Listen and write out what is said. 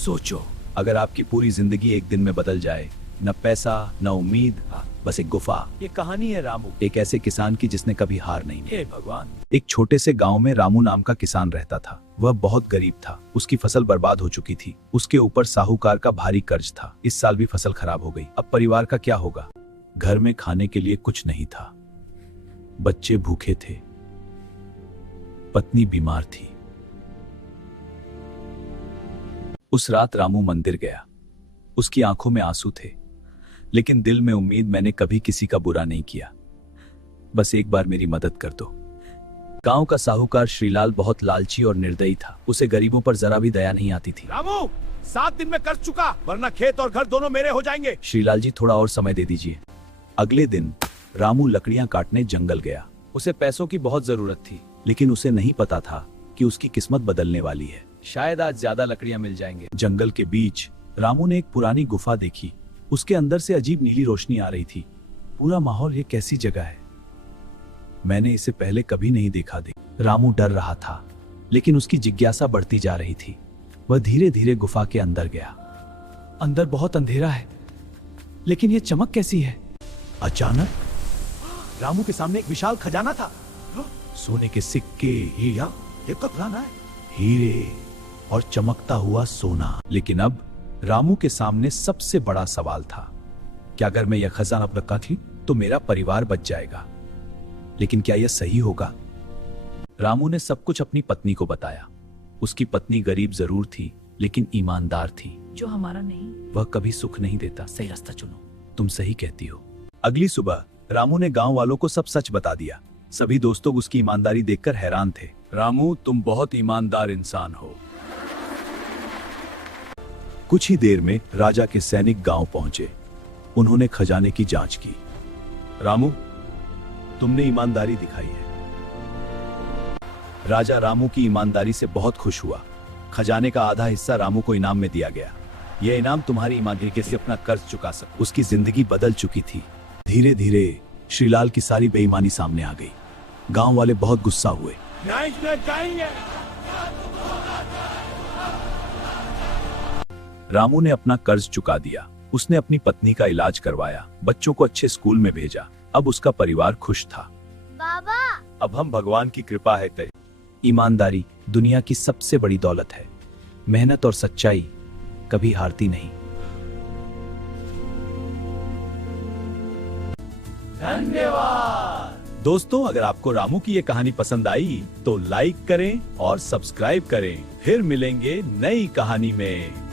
सोचो, अगर आपकी पूरी जिंदगी एक दिन में बदल जाए, न पैसा न उम्मीद, बस एक गुफा। ये कहानी है रामू, एक ऐसे किसान की जिसने कभी हार नहीं मानी। हे भगवान। एक छोटे से गांव में रामू नाम का किसान रहता था। वह बहुत गरीब था। उसकी फसल बर्बाद हो चुकी थी। उसके ऊपर साहूकार का भारी कर्ज था। इस साल भी फसल खराब हो गई। अब परिवार का क्या होगा? घर में खाने के लिए कुछ नहीं था। बच्चे भूखे थे। पत्नी बीमार थी। उस रात रामू मंदिर गया। उसकी आंखों में आंसू थे, लेकिन दिल में उम्मीद। मैंने कभी किसी का बुरा नहीं किया, बस एक बार मेरी मदद कर दो। गांव का साहूकार श्रीलाल बहुत लालची और निर्दयी था। उसे गरीबों पर जरा भी दया नहीं आती थी। रामू, 7 दिन में कर्ज चुका, वरना खेत और घर दोनों मेरे हो जाएंगे। श्रीलाल जी, थोड़ा और समय दे दीजिए। अगले दिन रामू लकड़ियां काटने जंगल गया। उसे पैसों की बहुत जरूरत थी, लेकिन उसे नहीं पता था कि उसकी किस्मत बदलने वाली है। शायद आज ज्यादा लकड़ियां मिल जाएंगे। जंगल के बीच रामू ने एक पुरानी गुफा देखी। उसके अंदर से अजीब नीली रोशनी आ रही थी। पूरा माहौल, ये कैसी जगह है? मैंने इसे पहले कभी नहीं देखा। रामू डर रहा था, लेकिन उसकी जिज्ञासा बढ़ती जा रही थी। वह धीरे धीरे गुफा के अंदर गया। अंदर बहुत अंधेरा है, लेकिन यह चमक कैसी है? अचानक रामू के सामने एक विशाल खजाना था। सोने के सिक्के, ये कब खजाना है? हीरे और चमकता हुआ सोना। लेकिन अब रामू के सामने सबसे बड़ा सवाल था, क्या अगर मैं यह खजाना रखा थी तो मेरा परिवार बच जाएगा? लेकिन क्या यह सही होगा? रामू ने सब कुछ अपनी पत्नी को बताया। उसकी पत्नी गरीब जरूर थी, लेकिन ईमानदार थी। जो हमारा नहीं, वह कभी सुख नहीं देता। सही रास्ता चुनो। तुम सही कहती हो। अगली सुबह रामू ने गांव वालों को सब सच बता दिया। सभी दोस्तों उसकी ईमानदारी देखकर हैरान थे। रामू, तुम बहुत ईमानदार इंसान हो। कुछ ही देर में राजा के सैनिक गांव पहुंचे। उन्होंने खजाने की जांच की। रामू, तुमने ईमानदारी दिखाई है। राजा रामू की ईमानदारी से बहुत खुश हुआ। खजाने का आधा हिस्सा रामू को इनाम में दिया गया। यह इनाम तुम्हारी ईमानदारी से अपना कर्ज चुका सके। उसकी जिंदगी बदल चुकी थी। धीरे धीरे श्रीलाल की सारी बेईमानी सामने आ गई। गांव वाले बहुत गुस्सा हुए। रामू ने अपना कर्ज चुका दिया। उसने अपनी पत्नी का इलाज करवाया, बच्चों को अच्छे स्कूल में भेजा। अब उसका परिवार खुश था। बाबा, अब हम भगवान की कृपा है तय। ईमानदारी दुनिया की सबसे बड़ी दौलत है। मेहनत और सच्चाई कभी हारती नहीं। धन्यवाद। दोस्तों, अगर आपको रामू की ये कहानी पसंद आई तो लाइक करें और सब्सक्राइब करें। फिर मिलेंगे नई कहानी में।